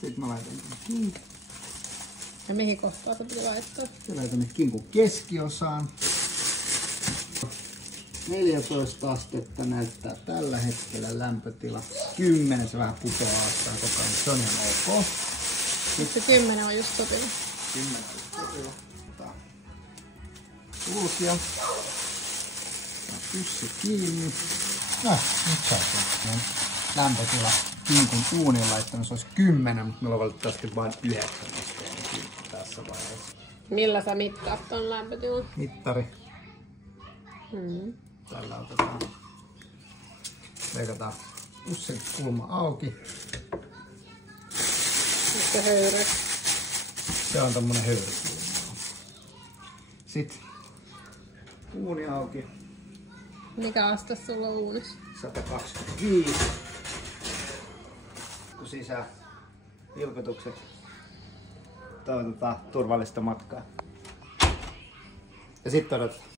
Sitten mä laitan kinkun. Ja mihin kohtaan se pitää laittaa? Ja laitan kinkun keskiosaan. 14 astetta näyttää tällä hetkellä lämpötila. 10 se vähän putoaa astaan koko ajan. Se on ihan ok. Sitten 10 on just sopiva. 10 on just sopiva. Otetaan sulkia. Pyssi kiinni. No, nyt saatiin. Lämpötila kinkun uunin laittanut, se olisi 10, mutta meillä on valitettavasti vain 9 asteen kinkku tässä vaiheessa. Millä sä mittaat ton lämpötilan? Mittari. Tällä otetaan. Leikataan pussin kulma auki. Sitten höyrä. Se on tommonen höyrykulma. Sitten uuni auki. Mikä aste sulla on uunissa? 125. Kun sisään vilkutukset. Toivotetaan turvallista matkaa. Ja sitten odotetaan.